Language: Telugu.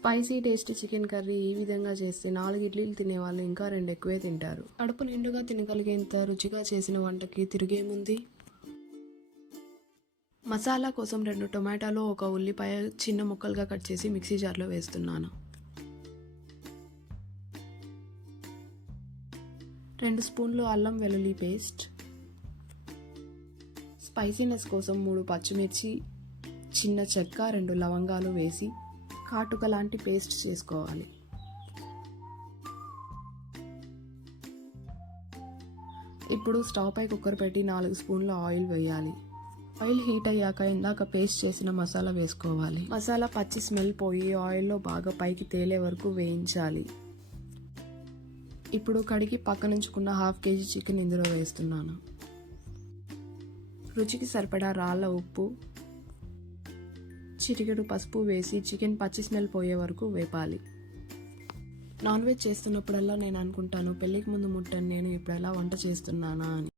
స్పైసీ టేస్ట్ చికెన్ కర్రీ ఈ విధంగా చేస్తే 4 ఇడ్లీలు తినేవాళ్ళు ఇంకా 2 ఎక్కువే తింటారు. కడుపు నిండుగా తినగలిగేంత రుచిగా చేసిన వంటకి తిరిగేముంది. మసాలా కోసం 2 టొమాటోలు, 1 ఉల్లిపాయ చిన్న ముక్కలుగా కట్ చేసి మిక్సీ జార్లో వేస్తున్నాను. 2 స్పూన్లు అల్లం వెల్లుల్లి పేస్ట్, స్పైసీనెస్ కోసం 3 పచ్చిమిర్చి, చిన్న చెక్క, 2 లవంగాలు వేసి కాటుక లాంటి పేస్ట్ చేసుకోవాలి. ఇప్పుడు స్టవ్ పై కుక్కర్ పెట్టి 4 స్పూన్ల ఆయిల్ వేయాలి. ఆయిల్ హీట్ అయ్యాక ఇందాక పేస్ట్ చేసిన మసాలా వేసుకోవాలి. మసాలా పచ్చి స్మెల్ పోయి ఆయిల్లో బాగా పైకి తేలే వరకు వేయించాలి. ఇప్పుడు కడిగి పక్కనుంచుకున్న 1/2 kg చికెన్ ఇందులో వేస్తున్నాను. రుచికి సరిపడా రాళ్ళ ఉప్పు, చిటికెడు పసుపు వేసి చికెన్ పచ్చి స్మెల్ పోయే వరకు వేపాలి. నాన్ వెజ్ చేస్తున్నప్పుడల్లా నేను అనుకుంటాను, పెళ్ళికి ముందు ముట్టని నేను ఇప్పుడు ఎలా వంట చేస్తున్నానా అని.